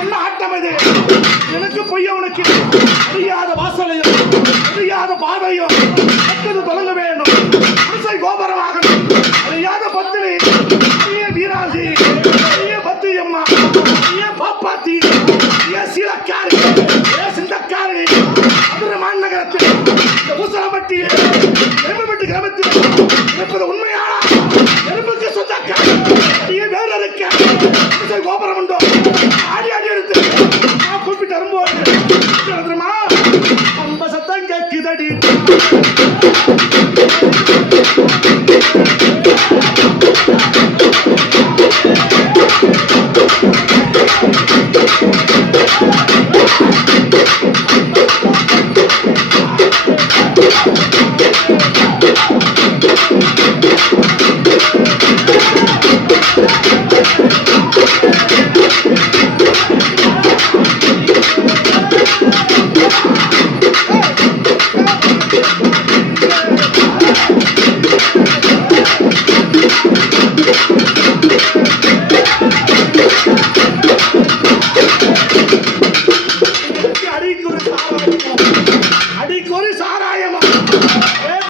என்ன ஆட்டம் இது? எனக்கு பொய்ய உனக்கு? அறியாத வாசலையும் அறியாத பாதையும் கட்டது தொடங்க வேண்டும். குடிசை கோபுரமாகணும். அறியாத பத்திரி அரிய வீராசி அரிய பத்தி அம்மா அரிய பாப்பாத்தி அரிய சீலக்காரி அரிய சிந்தக்காரி மதுரை மாநகரத்தில் இந்த பூசலப்பட்டி எருமப்பட்டி கிராமத்தில் இருப்பது உண்மையானா சரி கோபுரம் உண்டோ ஆடி ஆடி எடுத்து நான் கூப்பிட்டு வரும்போது ரொம்ப சத்தம் கேட்குதடி 我的啥